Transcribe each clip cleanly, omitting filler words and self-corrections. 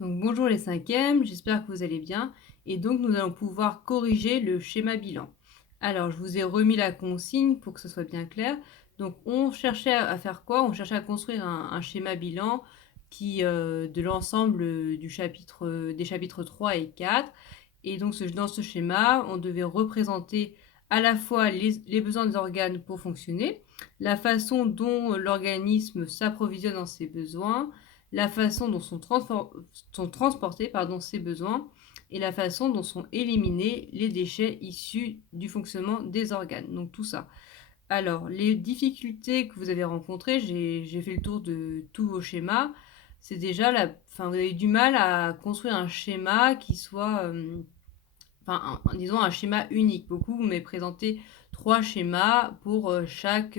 Donc bonjour les cinquièmes, j'espère que vous allez bien. Et donc nous allons pouvoir corriger le schéma bilan. Alors je vous ai remis la consigne pour que ce soit bien clair. Donc on cherchait à faire quoi? On cherchait à construire un schéma bilan qui de l'ensemble du chapitre, des chapitres 3 et 4. Et donc dans ce schéma, on devait représenter à la fois les besoins des organes pour fonctionner, la façon dont l'organisme s'approvisionne en ses besoins, la façon dont sont transportés ces besoins et la façon dont sont éliminés les déchets issus du fonctionnement des organes. Donc tout ça. Alors, les difficultés que vous avez rencontrées, j'ai fait le tour de tous vos schémas. C'est déjà vous avez du mal à construire un schéma qui soit, disons un schéma unique. Beaucoup vous m'avez présenté 3 schémas pour chaque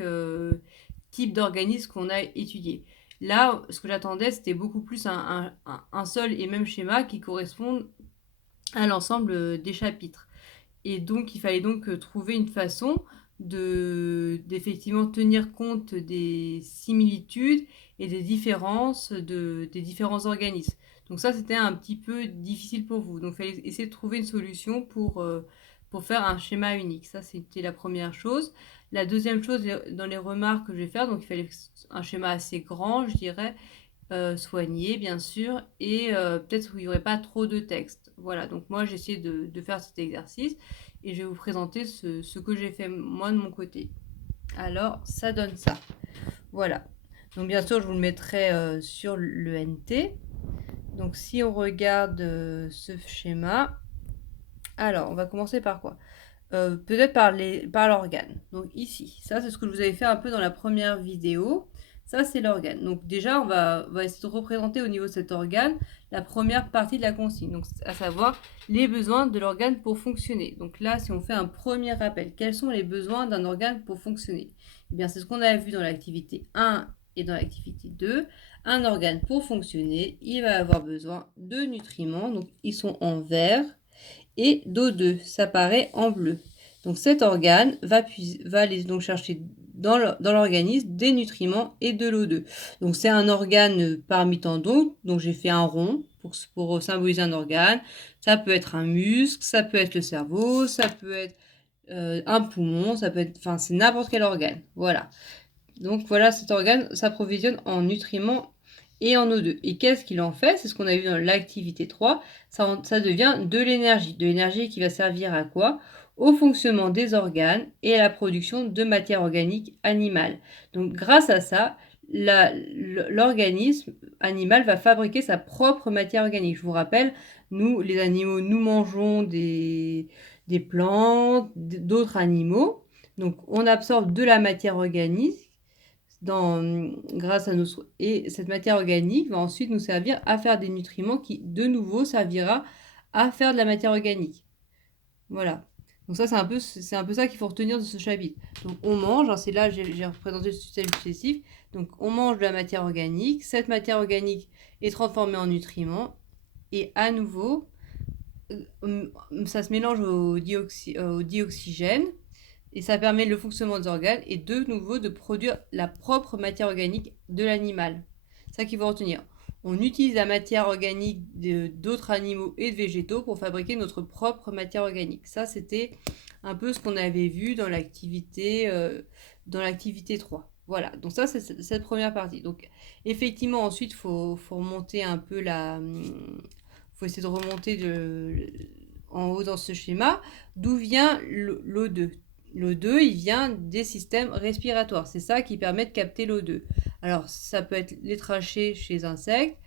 type d'organisme qu'on a étudié. Là, ce que j'attendais, c'était beaucoup plus un seul et même schéma qui corresponde à l'ensemble des chapitres. Et donc, il fallait donc trouver une façon d'effectivement tenir compte des similitudes et des différences des différents organismes. Donc ça, c'était un petit peu difficile pour vous. Donc, il fallait essayer de trouver une solution pour faire un schéma unique. Ça, c'était la première chose. La deuxième chose, dans les remarques que je vais faire, donc il fallait un schéma assez grand, je dirais, soigné, bien sûr, et peut-être où il n'y aurait pas trop de texte. Voilà, donc moi, j'ai essayé de faire cet exercice et je vais vous présenter ce que j'ai fait moi de mon côté. Alors, ça donne ça. Voilà. Donc, bien sûr, je vous le mettrai sur le NT. Donc, si on regarde ce schéma, alors, on va commencer par quoi? Peut-être par l'organe. Donc ici, ça c'est ce que je vous avais fait un peu dans la première vidéo. Ça c'est l'organe. Donc déjà, on va essayer de représenter au niveau de cet organe la première partie de la consigne. Donc à savoir les besoins de l'organe pour fonctionner. Donc là, si on fait un premier rappel, quels sont les besoins d'un organe pour fonctionner? Eh bien, c'est ce qu'on a vu dans l'activité 1 et dans l'activité 2. Un organe pour fonctionner, il va avoir besoin de nutriments. Donc ils sont en vert et d'O2, ça paraît en bleu. Donc cet organe va aller donc chercher dans l'organisme des nutriments et de l'O2. Donc c'est un organe parmi tant d'autres, donc j'ai fait un rond pour symboliser un organe. Ça peut être un muscle, ça peut être le cerveau, ça peut être un poumon, ça peut être, enfin c'est n'importe quel organe. Voilà. Donc voilà, cet organe s'approvisionne en nutriments et en O2. Et qu'est-ce qu'il en fait? C'est ce qu'on a vu dans l'activité 3. Ça devient de l'énergie. De l'énergie qui va servir à quoi? Au fonctionnement des organes et à la production de matière organique animale. Donc grâce à ça, l'organisme animal va fabriquer sa propre matière organique. Je vous rappelle, nous, les animaux, nous mangeons des plantes, d'autres animaux. Donc on absorbe de la matière organique grâce à notre... Et cette matière organique va ensuite nous servir à faire des nutriments qui, de nouveau, servira à faire de la matière organique. Voilà. Donc ça, c'est un peu ça qu'il faut retenir de ce chapitre. Donc on mange, c'est là j'ai représenté le système successif. Donc on mange de la matière organique. Cette matière organique est transformée en nutriments. Et à nouveau, ça se mélange au dioxygène et ça permet le fonctionnement des organes et de nouveau de produire la propre matière organique de l'animal. C'est ça qu'il faut retenir. On utilise la matière organique d'autres animaux et de végétaux pour fabriquer notre propre matière organique. Ça, c'était un peu ce qu'on avait vu dans l'activité 3. Voilà, donc ça, c'est cette première partie. Donc, effectivement, ensuite, il faut remonter un peu faut essayer de remonter en haut dans ce schéma. D'où vient l'O2? L'O2, il vient des systèmes respiratoires. C'est ça qui permet de capter l'O2. Alors, ça peut être les trachées chez les insectes,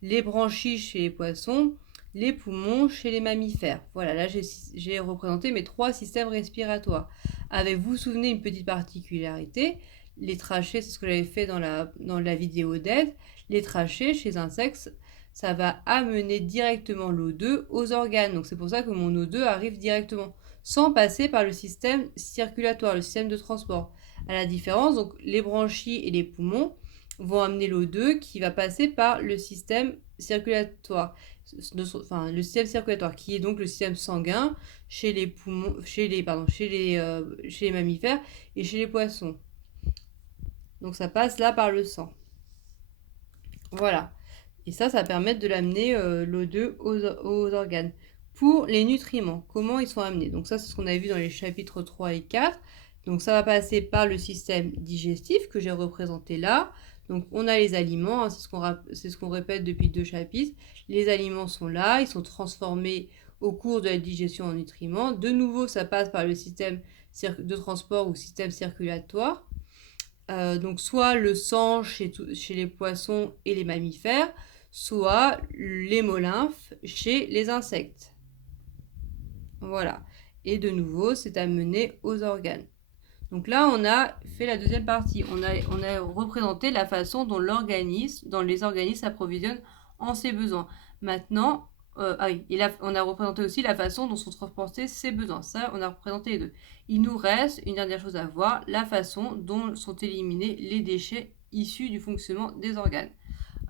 les branchies chez les poissons, les poumons chez les mammifères. Voilà, là, j'ai représenté mes 3 systèmes respiratoires. Avez-vous souvenez une petite particularité? Les trachées, c'est ce que j'avais fait dans la vidéo d'aide. Les trachées chez les insectes, ça va amener directement l'O2 aux organes. Donc c'est pour ça que mon O2 arrive directement, sans passer par le système circulatoire, le système de transport. À la différence, donc les branchies et les poumons vont amener l'O2 qui va passer par le système circulatoire. Le système circulatoire qui est donc le système sanguin chez les poumons, chez les mammifères et chez les poissons. Donc ça passe là par le sang. Voilà. Et ça permet de l'amener l'O2 aux organes. Pour les nutriments, comment ils sont amenés? Donc ça, c'est ce qu'on a vu dans les chapitres 3 et 4. Donc ça va passer par le système digestif que j'ai représenté là. Donc on a les aliments, hein, c'est ce qu'on répète depuis 2 chapitres. Les aliments sont là, ils sont transformés au cours de la digestion en nutriments. De nouveau, ça passe par le système de transport ou système circulatoire. Donc soit le sang chez les poissons et les mammifères, soit l'hémolymphe chez les insectes. Voilà. Et de nouveau, c'est amené aux organes. Donc là, on a fait la deuxième partie. On a représenté la façon dont les organismes s'approvisionnent en ses besoins. Maintenant, on a représenté aussi la façon dont sont transportés ces besoins. Ça, on a représenté les deux. Il nous reste une dernière chose à voir, la façon dont sont éliminés les déchets issus du fonctionnement des organes.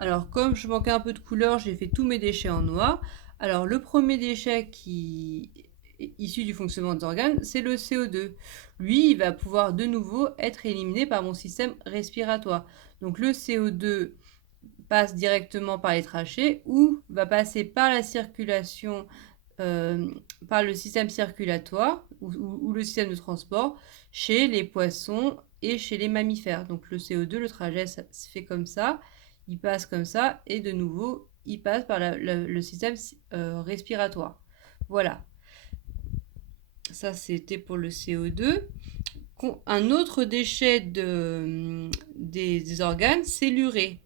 Alors, comme je manquais un peu de couleur, j'ai fait tous mes déchets en noir. Alors, le premier déchet qui est issu du fonctionnement des organes, c'est le CO2. Lui, il va pouvoir de nouveau être éliminé par mon système respiratoire. Donc, le CO2 passe directement par les trachées ou va passer par la circulation, par le système circulatoire ou le système de transport chez les poissons et chez les mammifères. Donc, le CO2, le trajet, ça se fait comme ça. Il passe comme ça et de nouveau, il passe par le système respiratoire. Voilà. Ça, c'était pour le CO2. Un autre déchet des organes, c'est l'urée.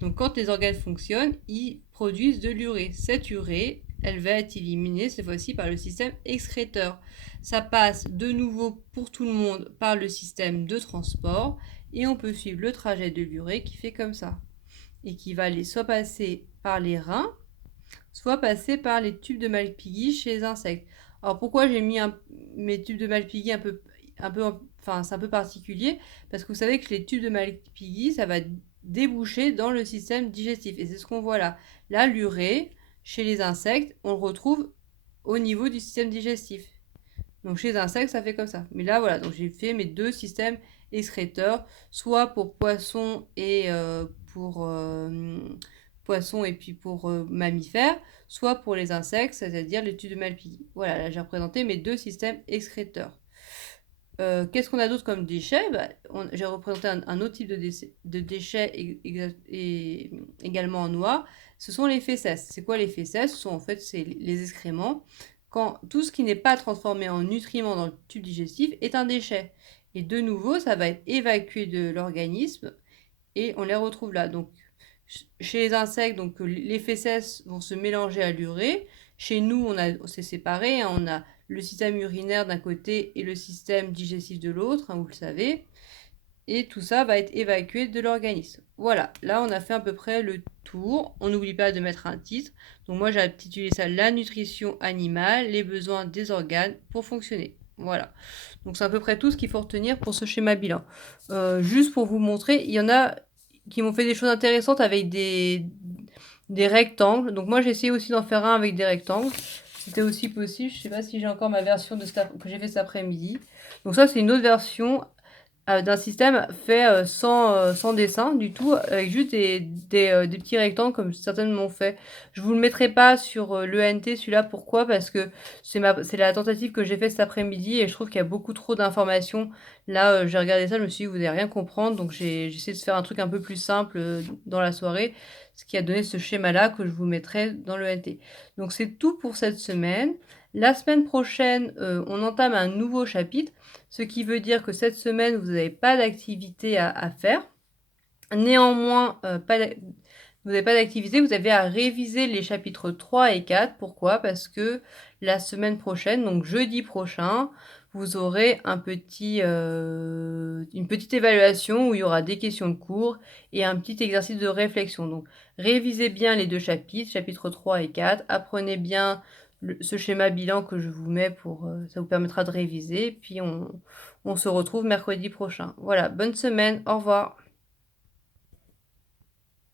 Donc, quand les organes fonctionnent, ils produisent de l'urée. Cette urée, elle va être éliminée cette fois-ci par le système excréteur. Ça passe de nouveau pour tout le monde par le système de transport et on peut suivre le trajet de l'urée qui fait comme ça. Et qui va aller soit passer par les reins, soit passer par les tubes de Malpighi chez les insectes. Alors pourquoi j'ai mis mes tubes de Malpighi enfin c'est un peu particulier, parce que vous savez que les tubes de Malpighi, ça va déboucher dans le système digestif. Et c'est ce qu'on voit là. Là, l'urée, chez les insectes, on le retrouve au niveau du système digestif. Donc chez les insectes, ça fait comme ça. Mais là, voilà, donc j'ai fait mes deux systèmes excréteurs, soit pour poissons et puis pour mammifères, soit pour les insectes, c'est-à-dire les tubes de Malpighi. Voilà, là j'ai représenté mes deux systèmes excréteurs. Qu'est-ce qu'on a d'autre comme déchets? J'ai représenté un autre type de déchets également en noir. Ce sont les fécès. C'est quoi les fécès? Ce sont en fait les excréments. Quand tout ce qui n'est pas transformé en nutriments dans le tube digestif est un déchet. Et de nouveau, ça va être évacué de l'organisme et on les retrouve là. Donc, chez les insectes, donc, les fécès vont se mélanger à l'urée. Chez nous, c'est séparé. Hein, on a le système urinaire d'un côté et le système digestif de l'autre, hein, vous le savez. Et tout ça va être évacué de l'organisme. Voilà, là on a fait à peu près le tour. On n'oublie pas de mettre un titre. Donc moi j'ai intitulé ça la nutrition animale, les besoins des organes pour fonctionner. Voilà. Donc c'est à peu près tout ce qu'il faut retenir pour ce schéma bilan. Juste pour vous montrer, il y en a qui m'ont fait des choses intéressantes avec des rectangles. Donc moi j'ai essayé aussi d'en faire un avec des rectangles. C'était aussi possible. Je ne sais pas si j'ai encore ma version que j'ai fait cet après-midi. Donc ça c'est une autre version d'un système fait sans dessin du tout, avec juste des petits rectangles comme certaines m'ont fait. Je vous le mettrai pas sur l'ENT celui-là. Pourquoi? Parce que c'est la tentative que j'ai fait cet après-midi et je trouve qu'il y a beaucoup trop d'informations. Là, j'ai regardé ça, je me suis dit vous n'allez rien comprendre, donc j'ai essayé de faire un truc un peu plus simple dans la soirée, ce qui a donné ce schéma-là que je vous mettrai dans l'ENT. Donc c'est tout pour cette semaine. La semaine prochaine, on entame un nouveau chapitre, ce qui veut dire que cette semaine, vous n'avez pas d'activité à faire. Néanmoins, vous n'avez pas d'activité, vous avez à réviser les chapitres 3 et 4. Pourquoi? Parce que la semaine prochaine, donc jeudi prochain, vous aurez une petite évaluation où il y aura des questions de cours et un petit exercice de réflexion. Donc révisez bien les deux chapitres 3 et 4. Apprenez bien ce schéma bilan que je vous mets ça vous permettra de réviser. Puis on se retrouve mercredi prochain. Voilà, bonne semaine, au revoir.